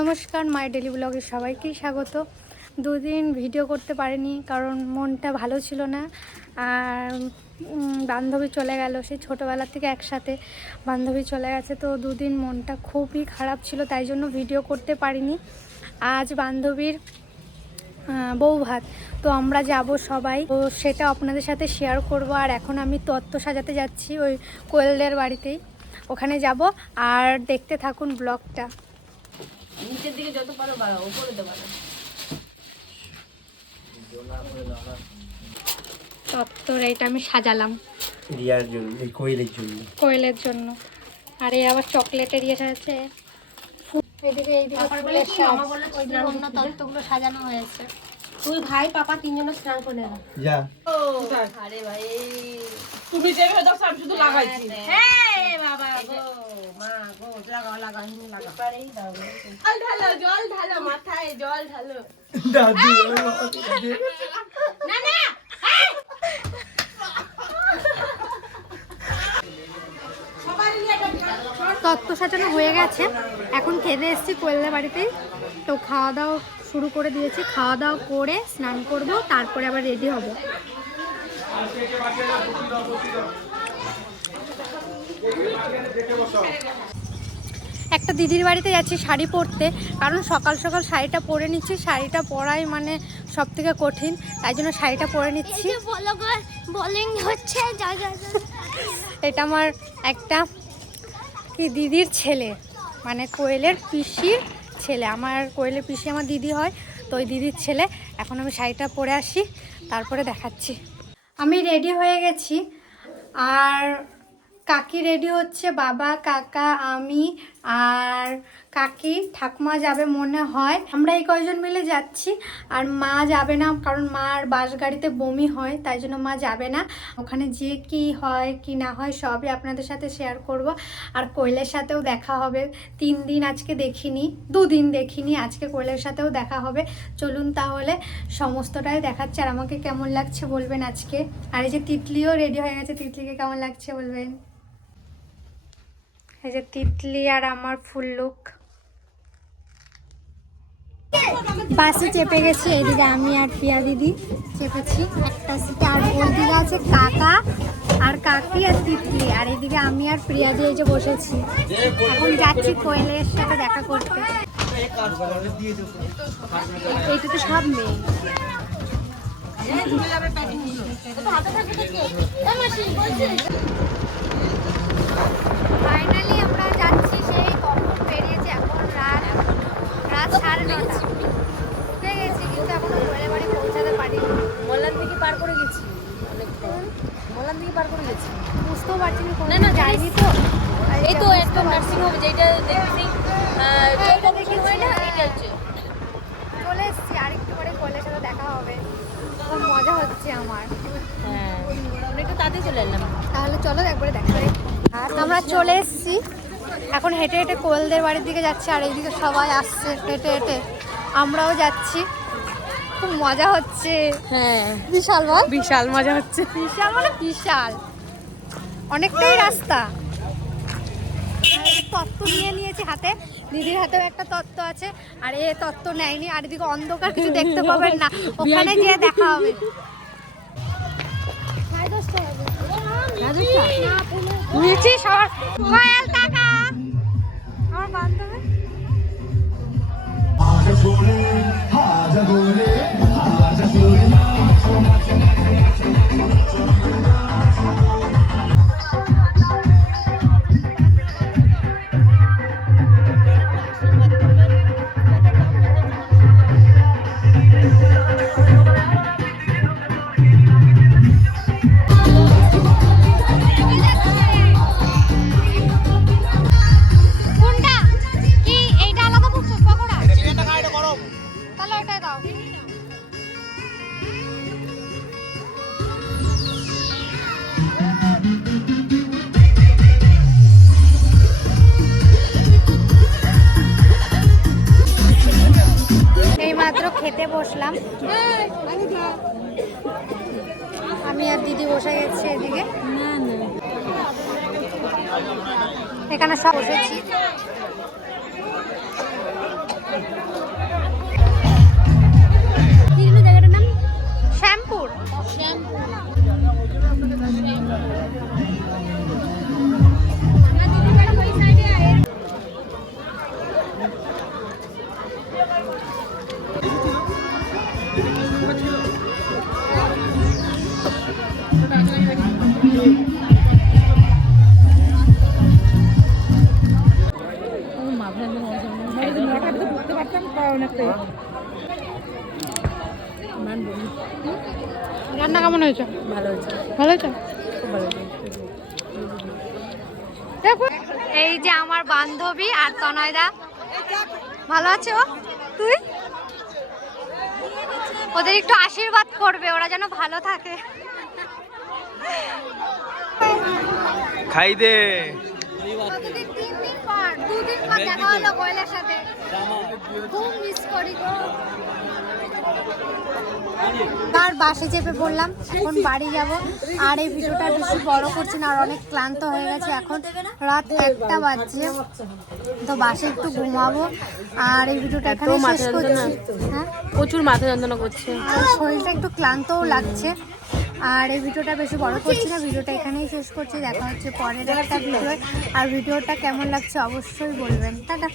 নমস্কার মায়ের ডেলি ব্লগে সবাইকেই স্বাগত। দুদিন ভিডিও করতে পারিনি কারণ মনটা ভালো ছিল না। আর বান্ধবী চলে গেল সেই ছোটোবেলা থেকে একসাথে বান্ধবী চলে গেছে, তো দুদিন মনটা খুবই খারাপ ছিল, তাই জন্য ভিডিও করতে পারিনি। আজ বান্ধবীর বউ ভাত, তো আমরা যাব সবাই। তো সেটা আপনাদের সাথে শেয়ার করব, আর এখন আমি তত্ত্ব সাজাতে যাচ্ছি ওই কোয়েলদের বাড়িতেই। ওখানে যাব, আর দেখতে থাকুন ব্লগটা। নিচের দিকে যত পারো বাড়াও উপরে তো বাড়াও তত্ত্বর এটা আমি সাজালাম। রিয়ার জন্য এই কোয়েলের জন্য। কোয়েলের জন্য। আর এই আবার চকলেটের ইয়ে আছে। এইদিকে এইদিকে ফুলের সাজ ওইদিকে অন্য তত্ত্বগুলো সাজানো হয়েছে। তুই ভাই পাপা তিনজনে স্নান করে নেব যা। আরে ভাই। তুমি দাও আমি শুধু লাগাইছি। হ্যাঁ বাবা তত্ত্ব সাজানো হয়ে গেছে। এখন খেতে এসেছি কোয়েলদের বাড়িতেই তো খাওয়া দাওয়া শুরু করে দিয়েছি। খাওয়া দাওয়া করে স্নান করব, তারপরে আবার রেডি হব। একটা দিদির বাড়িতে যাচ্ছি শাড়ি পরতে কারণ সকাল সকাল শাড়িটা পরে নিচ্ছি। শাড়িটা পরাই মানে সব থেকে কঠিন তাই জন্য শাড়িটা পরে নিচ্ছি। হচ্ছে। এটা আমার একটা কি দিদির ছেলে মানে কোয়েলের পিসির ছেলে। আমার কোয়েলের পিসি আমার দিদি হয় তো ওই দিদির ছেলে। এখন আমি শাড়িটা পরে আসি তারপরে দেখাচ্ছি। আমি রেডি হয়ে গেছি আর কাকি রেডি হচ্ছে, বাবা, কাকা, আমি আর কাকি, ঠাকুমা যাবে মনে হয়। আমরা এই কয়জন মিলে যাচ্ছি আর মা যাবে না কারণ মার বাস গাড়িতে বমি হয়, তাই জন্য মা যাবে না। ওখানে যে কি হয়, কি না হয় সবই আপনাদের সাথে শেয়ার করব। আর কোয়েলের সাথেও দেখা হবে। তিন দিন আজকে দেখিনি, দুদিন দেখিনি, আজকে কোয়েলের সাথেও দেখা হবে। চলুন তাহলে সমস্তটাই দেখাচ্ছে আর আমাকে কেমন লাগছে বলবেন আজকে। আর এই যে তিতলিও রেডি হয়ে গেছে, তিতলিকে কেমন লাগছে বলবেন? এই যে তিতলি আর আমার ফুল লুক। বাসে চেপে গেছি এইদিকে আমি আর প্রিয়া দিদি চেপেছি। একটা সিটে আর ওইদিকে আছে কাকা আর কাকি আর তিতলি। আর এইদিকে আমি আর প্রিয়া দিয়ে এই যে বসেছি। এখন যাচ্ছি কোয়েলের সাথে দেখা করতে। এইটা তো সব মেয়ে। ফাইনালি আমরা যাচ্ছি সেই কখন বেরিয়েছি এখন রাত উঠে গেছি কিন্তু এখনও কোয়েলের বাড়ি পৌঁছাতে পারিনি মল্লান থেকে পার করে গেছি মল্লান পার করে গেছি বুঝতেও পারছি না না, যাইনি তো এই হোম যেটা দেখছি এটা দেখেছি। হয় না এসেছি আরেকটু পরে দেখা হবে খুব মজা হচ্ছে আমার হ্যাঁ একটু তাড়াতাড়ি চলে এলাম তাহলে চলো একবারে দেখা আমরা চলে এসেছি এখন হেঁটে হেঁটে কোয়েলদের বাড়ির দিকে যাচ্ছি আর এইদিকে সবাই আসছে হেঁটে হেঁটে। আমরাও যাচ্ছি। খুব মজা হচ্ছে। হ্যাঁ। বিশাল বল। বিশাল মজা হচ্ছে। বিশাল মানে বিশাল। অনেকটাই রাস্তা। তত্ত্ব নিয়ে নিয়েছি হাতে। দিদির হাতেও একটা তত্ত্ব আছে। আর এ তত্ত্ব নেয়নি। আর এদিকে অন্ধকার কিছু দেখতে পাবেন না। ওখানে গিয়ে দেখা হবে। সবার গেলাম। আমি আর দিদি বসে গেছি এদিকে। এখানে সব বসেছি। জায়গাটার নাম? শ্যামপুর শ্যামপুর। বুঝতে পারতাম অনেকটাই রান্না কেমন হয়েছে? ভালো হয়েছে। ভালো হয়েছে? খুব ভালো হয়েছে দেখো। এই যে আমার বান্ধবী আর তনয়দা ভালো আছে? ও তুই? ওদের একটু আশীর্বাদ করবে ওরা যেন ভালো থাকে। খাই দে তিন দিন পর দুদিন পর দেখা হলো কোয়েলের সাথে? খুব মিস করি তার বাসে চেপে পড়লাম এখন বাড়ি যাব। আর এই ভিডিওটা বেশি বড় করছি না আর অনেক ক্লান্ত হয়ে গেছে এখন। রাত একটা বাজছে তো বাসে একটু ঘুমাবো। আর এই ভিডিওটা এখানে শেষ করছি। হ্যাঁ? প্রচুর মাথা যন্ত্রণা করছে। আর শরীরটা একটু ক্লান্তও লাগছে। আর এই ভিডিওটা বেশি বড় করছি না, ভিডিওটা এখানেই শেষ করছি, দেখা হচ্ছে পরের একটা ভিডিও আর ভিডিওটা কেমন লাগছে অবশ্যই বলবেন। টাটা।